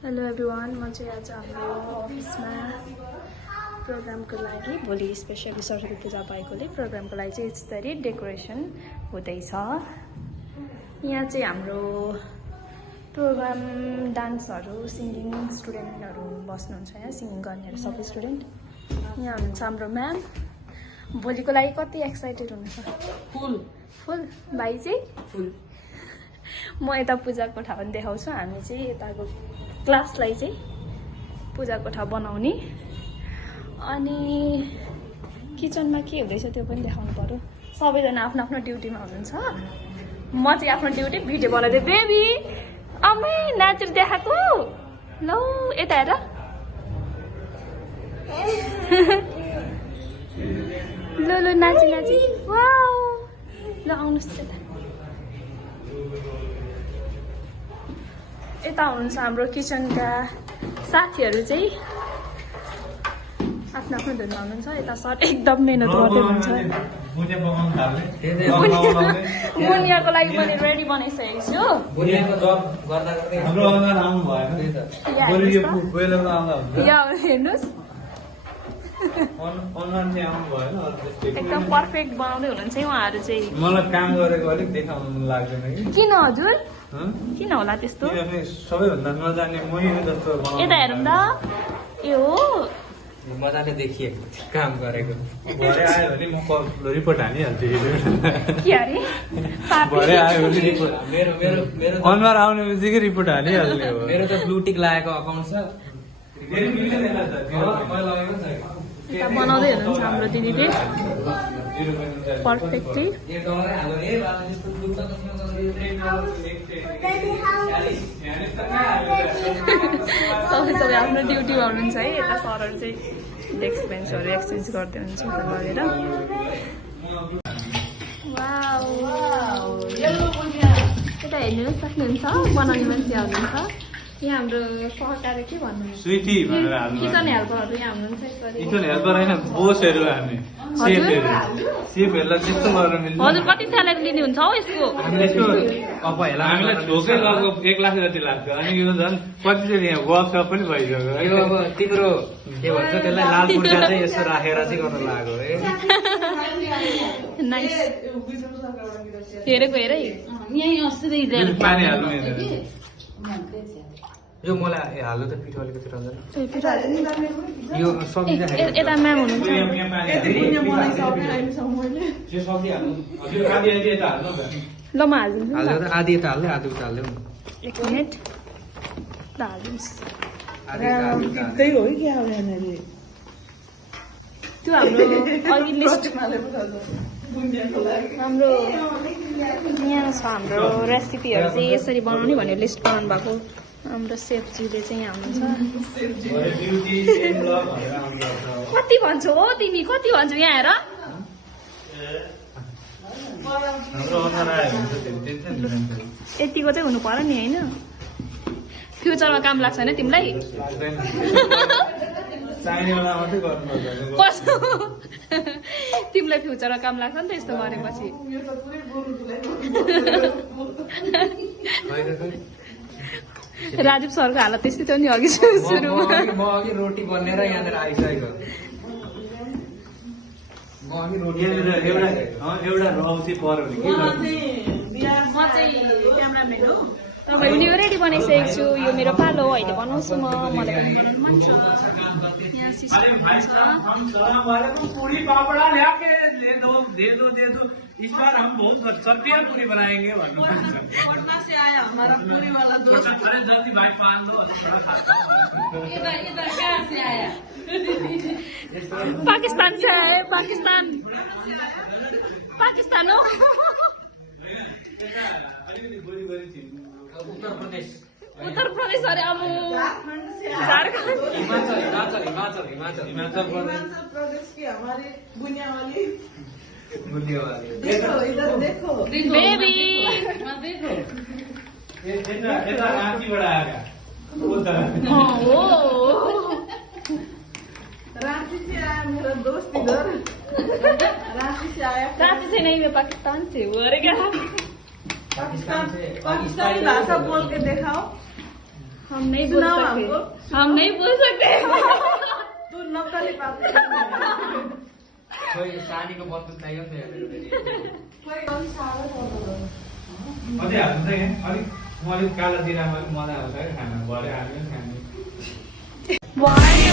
Hello everyone, म चाहिँ आज हाम्रो अफिसमा प्रोग्रामको लागि भोलि स्पेसली सरस्वती पूजा भएकोले प्रोग्रामको लागि चाहिँ यस्तरी डेकोरेसन हुँदैछ। यहाँ चाहिँ हाम्रो प्रोग्राम डान्सहरू, सिङ्गिङ स्टुडेन्टहरू बस्नुहुन्छ। यहाँ सिङ्गिङ गर्नेहरू सबै स्टुडेन्ट यहाँ हुनुहुन्छ। हाम्रो म्याम भोलिको लागि कति एक्साइटेड हुनुहुन्छ? फुल फुल। भाइ चाहिँ फुल। म यता पूजाको ठाउँ पनि देखाउँछु। हामी चाहिँ यताको क्लासलाई चाहिँ पूजाको ठाउँ बनाउने, अनि किचनमा के हुँदैछ त्यो पनि देखाउनु पर्यो। सबैजना आफ्नो आफ्नो ड्युटीमा हुनुहुन्छ। म चाहिँ आफ्नो ड्युटी भिडियो बनाउँदै। बेबी अम्मै नाचेर देखाएको लौ यता हेर। ल ल नाची नाची वाउ। ल आउनुहोस् यता। यता हुनुहुन्छ हाम्रो किचनका साथीहरू चाहिँ आफ्नो आफ्नो धुनमा हुनुहुन्छ। यता सर एकदम मेहनत गर्दै हुनुहुन्छ। मुनियाको लागि मैले रेडी बनाइसकेको छु। यहाँ हेर्नुहोस् एकदम पर्फेक्ट बनाउँदै हुनुहुन्छ उहाँहरू चाहिँ। मलाई काम गरेको अलिक देखाउनु लाग्दैन कि किन हजुर? किन होला त्यस्तो? सबैभन्दा नजाने मै जस्तो यता हेरौँ त। ए हो मजाले देखिएको काम गरेको। भरे आयो भने म रिपोर्ट हानिहाल्छु। के अरे भरे आयो भने मेरो मेरो मेरो अनुहार आउने बित्तिकै रिपोर्ट हालिहाल्ने हो। मेरो त ब्लू टिक लागेको अकाउन्ट छ। यता बनाउँदै हुनुहुन्छ हाम्रो दिदीले पर्फेक्टली। सबै आफ्नो ड्युटीमा हुनुहुन्छ है। यता सरहरू चाहिँ डेस्क बेन्चहरू एक्सचेन्ज गर्दै हुनुहुन्छ यता लगेर। यता हेर्नु सक्नुहुन्छ बनाउने मान्छे हुनुहुन्छ। यहाँ हाम्रो सहकारी के भन्नुहुन्छ? स्विटी भनेर हाल्नु। किचन हेल्परहरू यहाँ हुनुहुन्छ यसरी। किचन हेल्पर होइन, बोसहरू हामी सेफहरूलाई त्यस्तो गरेर मिल्छ। हजुर कति स्यालेरी लिनुहुन्छ हौ यसको? हामीलाई छोकै लगभग 1 लाख जति लाग्छ। अनि यो झन् 25 यहाँ वर्कसप पनि भइसक्यो। यो अब तिम्रो के भन्छ त्यसलाई लाल पूर्जा चाहिँ यसो राखेर चाहिँ गर्न लाग्यो है। नाइस। हेरेको हेर है। पानी हाल्नु यो मलाई हाल्नु त पिठो अलिकति रहँदैन। पिठो हाल्नु। यो सब्जी यता म्याम हुनुहुन्छ। ल म हालिदिन्छु। हाल्यो त आधी यता हाल्दै आधी उता हाल्यो। 1 मिनट ल हालिदिनुहोस्। त्यही हो क्या यहाँनिर त्यो हाम्रो अघि लिस्ट हाम्रो यहाँ छ। हाम्रो रेसिपीहरू चाहिँ यसरी बनाउने भनेर लिस्ट बनाउनु भएको हाम्रो सेफजीले चाहिँ यहाँ हुनुहुन्छ। कति भन्छौ हो तिमी? कति भन्छौ यहाँ हेर। यतिको चाहिँ हुनु पर्यो नि होइन? फ्युचरमा काम लाग्छ होइन तिमीलाई? कस्तो तिमीलाई फ्युचरमा काम लाग्छ नि त यस्तो गरेपछि। राजीव सरको हालत त्यस्तै थियो नि अघि सुरुमा। म अघि रोटी बनेर यहाँनिर आइसकेको। म अघि रोटी एउटा रौसी पर्यो भने के गर्नु? म चाहिँ क्यामराम्यान हो। तपाईँहरू नि रेडी बनाइसकेको छु। यो मेरो पालो हो, अहिले बनाउँछु म। मलाई पनि बनाउनु मन छ। यहाँ सिस्टर पूरी पापड़ा ल्याके दे दो इस बार हम बहुत सत्य पूरी बनाएंगे भन्नु। पटना से आया हमारा पूरी वाला दोस्त। अरे जल्दी भाई पान लो। इधर कहाँ से आया? पाकिस्तान से आए। पाकिस्तान पाकिस्तान हो। उत्तर प्रदेश उत्तर प्रदेश अरे अब झारखंड। हिमाचल प्रदेश की हमारी बुनिया वाली। वाली देखो इधर देखो बेबी देखो। ये आँखी बड़ा आएगा वो तरह। रांची से आया मेरा दोस्त इधर। रांची से आया। रांची से नहीं, मैं पाकिस्तान से हूँ। अरे क्या पाकिस्तानी भाषा बोल के दिखाओ। हम नहीं बोल सुनाओ सकते हमको। हम नहीं बोल सकते तू नक्कली पापी खोइ सानीको बत्तु चाहियो नि त अझै हाल्नु छ यहाँ अलिक म अलिक कालो जिरामा अलिक मजा आउँछ क्या खाना भरे हाल्यो खाने Why